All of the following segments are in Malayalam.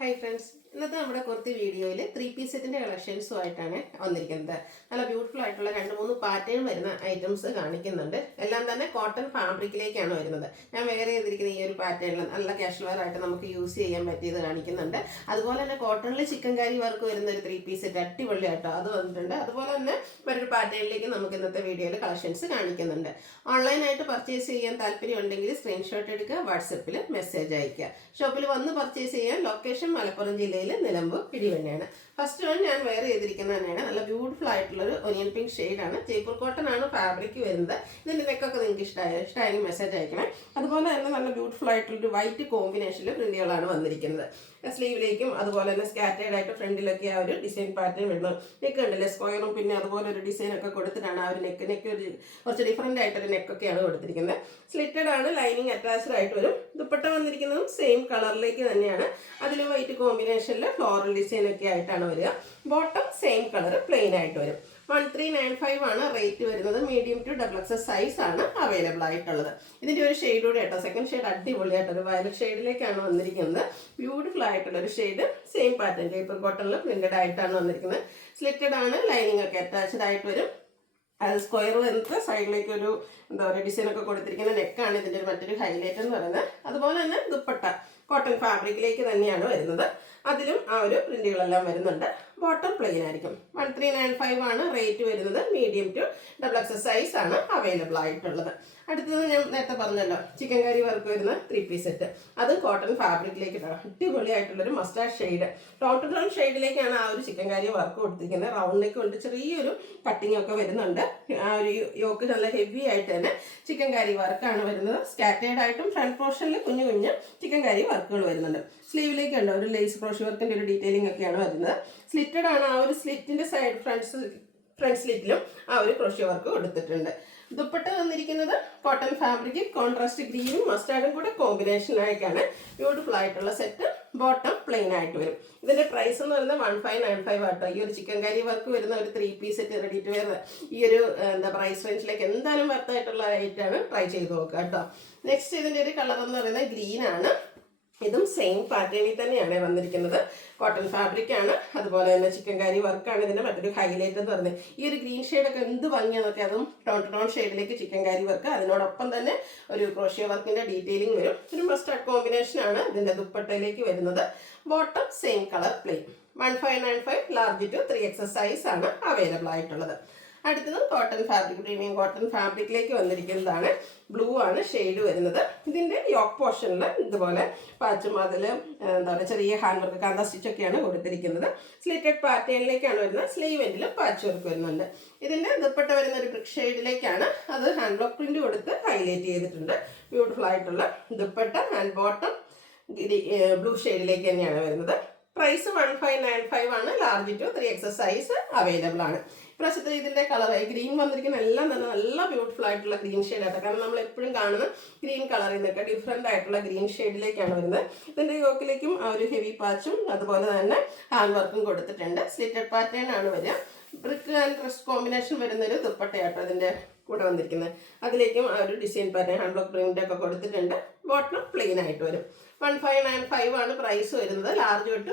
ഹായ് ഫ്രണ്ട്സ്, ഇന്നത്തെ നമ്മുടെ കുറച്ച് വീഡിയോയിൽ 3 പീസ് സെറ്റിൻ്റെ കളക്ഷൻസുമായിട്ടാണ് വന്നിരിക്കുന്നത്. നല്ല ബ്യൂട്ടിഫുൾ ആയിട്ടുള്ള 2-3 പാറ്റേൺ വരുന്ന ഐറ്റംസ് കാണിക്കുന്നുണ്ട്. എല്ലാം തന്നെ കോട്ടൺ ഫാബ്രിക്കിലേക്കാണ് വരുന്നത്. ഞാൻ വേറെ ചെയ്തിരിക്കുന്ന ഈ ഒരു പാറ്റേണിൽ നല്ല കാഷ്വൽ വെയർ ആയിട്ട് നമുക്ക് യൂസ് ചെയ്യാൻ പറ്റിയത് കാണിക്കുന്നുണ്ട്. അതുപോലെ തന്നെ കോട്ടണിൽ ചിക്കൻ കാരി വർക്ക് വരുന്ന ഒരു 3 പീസ് സെറ്റ് അടിപൊളിയായിട്ടോ അത് വന്നിട്ടുണ്ട്. അതുപോലെ തന്നെ വേറൊരു പാറ്റേണിലേക്ക് നമുക്ക് ഇന്നത്തെ വീഡിയോയിൽ കളക്ഷൻസ് കാണിക്കുന്നുണ്ട്. ഓൺലൈനായിട്ട് പർച്ചേസ് ചെയ്യാൻ താല്പര്യം ഉണ്ടെങ്കിൽ സ്ക്രീൻഷോട്ട് എടുക്കുക, വാട്സപ്പിൽ മെസ്സേജ് അയക്കുക. ഷോപ്പിൽ വന്ന് പർച്ചേസ് ചെയ്യാൻ ലൊക്കേഷൻ മലപ്പുറം ജില്ലയിൽ നിലമ്പൂർ പിടിവന്നെയാണ്. ഫസ്റ്റ് വൺ ഞാൻ വെയർ ചെയ്തിരിക്കുന്നത് തന്നെയാണ്. നല്ല ബ്യൂട്ടിഫുൾ ആയിട്ടുള്ളൊരു ഒനിയൻ പിങ്ക് ഷെയ്ഡാണ്. ജയ്പൂർ കോട്ടൺ ആണ് ഫാബ്രിക് വരുന്നത്. ഇതിൻ്റെ നെക്കൊക്കെ നിങ്ങൾക്ക് ഇഷ്ടമായെങ്കിൽ മെസ്സേജ് അയക്കണേ. അതുപോലെ തന്നെ നല്ല ബ്യൂട്ടിഫുൾ ആയിട്ടുള്ളൊരു വൈറ്റ് കോമ്പിനേഷനിൽ പ്രിന്റുകളാണ് വന്നിരിക്കുന്നത്. സ്ലീവിലേക്കും അതുപോലെ തന്നെ സ്കാറ്റേഡ് ആയിട്ട് ഫ്രണ്ടിലൊക്കെ ആ ഒരു ഡിസൈൻ പാറ്റേൺ വരുന്നത്. നെക്ക് ഉണ്ടല്ലേ, സ്ക്വയറും പിന്നെ അതുപോലെ ഒരു ഡിസൈൻ ഒക്കെ കൊടുത്തിട്ടാണ് ആ ഒരു നെക്ക് ഒരു കുറച്ച് ഡിഫറെൻ്റ് ആയിട്ടൊരു നെക്കൊക്കെയാണ് കൊടുത്തിരിക്കുന്നത്. സ്ലിറ്റഡ് ആണ്, ലൈനിങ് അറ്റാച്ച്ഡ് ആയിട്ട് വരും. ദുപ്പട്ട വന്നിരിക്കുന്നതും സെയിം കളറിലേക്ക് തന്നെയാണ്. അതിൽ വൈറ്റ് കോമ്പിനേഷനിൽ ഫ്ലോറൽ ഡിസൈൻ ഒക്കെ ആയിട്ടാണ് വരിക. ബോട്ടം സെയിം കളർ പ്ലെയിൻ ആയിട്ട് വരും. 1395 ആണ് റേറ്റ് വരുന്നത്. മീഡിയം ടു XXL സൈസ് ആണ് അവൈലബിൾ ആയിട്ടുള്ളത്. ഇതിൻ്റെ ഒരു ഷെയ്ഡ് കൂടെ കേട്ടോ, സെക്കൻഡ് ഷെയ്ഡ് അടിപൊളിയായിട്ടൊരു വയലറ്റ് ഷെയ്ഡിലേക്കാണ് വന്നിരിക്കുന്നത്. ബ്യൂട്ടിഫുൾ ആയിട്ടുള്ളൊരു ഷെയ്ഡ്, സെയിം പാറ്റേൺ ജയ്പൂർ കോട്ടണിൽ പ്രിന്റഡ് ആയിട്ടാണ് വന്നിരിക്കുന്നത്. സ്ലിറ്റഡ് ആണ്, ലൈനിങ് ഒക്കെ അറ്റാച്ച്ഡ് ആയിട്ട് വരും. അത് സ്ക്വയർ വന്നിട്ട് സൈഡിലേക്ക് ഒരു എന്താ പറയുക ഡിസൈനൊക്കെ കൊടുത്തിരിക്കുന്ന നെക്കാണ് ഇതിൻ്റെ ഒരു മറ്റൊരു ഹൈലൈറ്റ് എന്ന് പറയുന്നത്. അതുപോലെ തന്നെ ദുപ്പട്ട കോട്ടൺ ഫാബ്രിക്കിലേക്ക് തന്നെയാണ് വരുന്നത്. അതിലും ആ ഒരു പ്രിന്റുകളെല്ലാം വരുന്നുണ്ട്. ബോട്ടം പ്ലെയിൻ ആയിരിക്കും. 1395 ആണ് റേറ്റ് വരുന്നത്. മീഡിയം ടു XXL സൈസ് ആണ് അവൈലബിൾ ആയിട്ടുള്ളത്. അടുത്തത് ഞാൻ നേരത്തെ പറഞ്ഞല്ലോ, ചിക്കൻ കറി വർക്ക് വരുന്ന 3 പീസ് സെറ്റ്. അത് കോട്ടൺ ഫാബ്രിക്കിലേക്ക് അടിപൊളിയായിട്ടുള്ളൊരു mustard shade, tone to tone ഷെയ്ഡിലേക്കാണ് ആ ഒരു ചിക്കൻ കറി വർക്ക് കൊടുത്തിരിക്കുന്നത്. റൗണ്ട് നെക്ക് കൊണ്ട് ചെറിയൊരു കട്ടിങ് ഒക്കെ വരുന്നുണ്ട്. ആ ഒരു യോക്ക് നല്ല ഹെവി ആയിട്ട് തന്നെ ചിക്കൻ കറി വർക്കാണ് വരുന്നത്. സ്കാറ്റേഡ് ആയിട്ടും ഫ്രണ്ട് പോർഷനിൽ കുഞ്ഞു കുഞ്ഞു ചിക്കൻ കറി വർക്കുകൾ വരുന്നുണ്ട്. സ്ലീവിലേക്ക് ഉണ്ട് ഒരു ലേസ് ക്രോഷി വർക്കിൻ്റെ ഒരു ഡീറ്റെയിലിംഗ് ഒക്കെയാണ് വരുന്നത്. സ്ലിറ്റഡ് ആണ്, ആ ഒരു സ്ലിറ്റിൻ്റെ സൈഡ് ഫ്രണ്ട് സ്ലിറ്റിലും ആ ഒരു ക്രോഷി വർക്ക് കൊടുത്തിട്ടുണ്ട്. ദുപ്പട്ട വന്നിരിക്കുന്നത് കോട്ടൺ ഫാബ്രിക്, കോൺട്രാസ്റ്റ് ഗ്രീനും മസ്റ്റാർഡും കൂടെ കോമ്പിനേഷനായിട്ടാണ്. ബ്യൂട്ടിഫുൾ ആയിട്ടുള്ള സെറ്റ്. ബോട്ടം പ്ലെയിൻ ആയിട്ട് വരും. ഇതിന്റെ പ്രൈസ് എന്ന് പറയുന്നത് 1595 ആട്ടോ. ഈ ഒരു ചിക്കൻ കറി വർക്ക് വരുന്ന ഒരു 3 piece set ready to wear ഈ ഒരു പ്രൈസ് റേഞ്ചിലേക്ക് എന്തായാലും വർത്തായിട്ടുള്ള ഐറ്റാണ്. ട്രൈ ചെയ്ത് നോക്കുക കേട്ടോ. നെക്സ്റ്റ് ഇതിന്റെ ഒരു കളർ എന്ന് പറയുന്നത് ഗ്രീൻ ആണ്. ഇതും സെയിം പാറ്റേണിൽ തന്നെയാണ് വന്നിരിക്കുന്നത്. കോട്ടൺ ഫാബ്രിക് ആണ്. അതുപോലെ തന്നെ ചിക്കൻ കറി വർക്കാണ് ഇതിൻ്റെ മറ്റൊരു ഹൈലൈറ്റ് എന്ന് പറയുന്നത്. ഈ ഒരു ഗ്രീൻ ഷെയ്ഡൊക്കെ എന്ത് ഭംഗിയാന്നൊക്കെ, അതും ടോൺ ടു ടോൺ ഷെയ്ഡിലേക്ക് ചിക്കൻ കറി വർക്ക്, അതിനോടൊപ്പം തന്നെ ഒരു ക്രോഷ്യ വർക്കിൻ്റെ ഡീറ്റെയിലിംഗ് വരും. ഒരു മസ്റ്റാർഡ് കോമ്പിനേഷനാണ് ഇതിൻ്റെ ദുപ്പട്ടയിലേക്ക് വരുന്നത്. Bottom same colour plain. 1595 large to 3XL size ആണ് അവൈലബിൾ ആയിട്ടുള്ളത്. അടുത്തത് കോട്ടൺ ഫാബ്രിക്, പ്രീമിയം കോട്ടൺ ഫാബ്രിക്കിലേക്ക് വന്നിരിക്കുന്നതാണ്. ബ്ലൂ ആണ് ഷെയ്ഡ് വരുന്നത്. ഇതിൻ്റെ യോക്ക് പോർഷനിൽ ഇതുപോലെ പാച്ചും അതിൽ എന്താ പറയുക ചെറിയ ഹാൻഡ് വർക്ക് കാന്ത സ്റ്റിച്ചൊക്കെയാണ് കൊടുത്തിരിക്കുന്നത്. സ്ലിറ്റഡ് പാറ്റേണിലേക്കാണ് വരുന്നത്. സ്ലീവ് എൻഡിൽ പാച്ച് വർക്ക് വരുന്നുണ്ട്. ഇതിൻ്റെ ദുപ്പട്ട വരുന്ന ഒരു ബ്രിക്ക് ഷെയ്ഡിലേക്കാണ്. അത് ഹാൻഡ് ബ്ലോക്ക് പ്രിന്റ് കൊടുത്ത് ഹൈലൈറ്റ് ചെയ്തിട്ടുണ്ട്. ബ്യൂട്ടിഫുൾ ആയിട്ടുള്ള ദുപ്പട്ട. ആൻഡ് ബോട്ടം ബ്ലൂ ഷെയ്ഡിലേക്ക് തന്നെയാണ് വരുന്നത്. പ്രൈസ് 1595 ആണ്. Large to 3XL size available ആണ്. ഇപ്രാവശ്യത്തെ ഇതിൻ്റെ കളർ ഗ്രീൻ വന്നിരിക്കുന്ന എല്ലാം തന്നെ നല്ല ബ്യൂട്ടിഫുൾ ആയിട്ടുള്ള ഗ്രീൻ ഷെയ്ഡാണ്. കാരണം നമ്മൾ എപ്പോഴും കാണുന്ന ഗ്രീൻ കളറിൽ നിന്നൊക്കെ ഡിഫറെൻ്റ് ആയിട്ടുള്ള ഗ്രീൻ ഷെയ്ഡിലേക്കാണ് വരുന്നത്. ഇതിൻ്റെ യോക്കിലേക്കും ആ ഒരു ഹെവി പാച്ചും അതുപോലെ തന്നെ ഹാൻഡ് വർക്കും കൊടുത്തിട്ടുണ്ട്. സ്ലിറ്റഡ് പാറ്റേൺ ആണ് വരിക. ബ്രിക്ക് ആൻഡ് ക്രസ്റ്റ് കോമ്പിനേഷൻ വരുന്നൊരു ദുപ്പട്ടയാട്ടോ ഇതിൻ്റെ കൂടെ വന്നിരിക്കുന്നത്. അതിലേക്കും ആ ഒരു design pattern hand block print ഒക്കെ കൊടുത്തിട്ടുണ്ട്. ബോട്ടം പ്ലെയിൻ ആയിട്ട് വരും. 1595 ആണ് പ്രൈസ് വരുന്നത്. ലാർജ് തൊട്ട്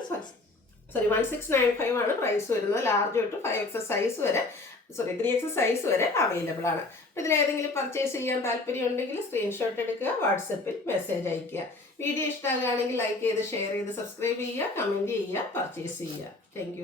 1695 ആണ് പ്രൈസ് വരുന്നത്. ലാർജ് തൊട്ട് 5XL സൈസ് വരെ 3XL സൈസ് വരെ അവൈലബിൾ ആണ്. അപ്പോൾ ഇതിലേതെങ്കിലും പർച്ചേസ് ചെയ്യാൻ താല്പര്യം ഉണ്ടെങ്കിൽ സ്ക്രീൻഷോട്ട് എടുക്കുക, വാട്സപ്പിൽ മെസ്സേജ് അയയ്ക്കുക. വീഡിയോ ഇഷ്ടമാകുകയാണെങ്കിൽ ലൈക്ക് ചെയ്ത് ഷെയർ ചെയ്ത് സബ്സ്ക്രൈബ് ചെയ്യുക, കമൻറ്റ് ചെയ്യുക, പർച്ചേസ് ചെയ്യുക. താങ്ക്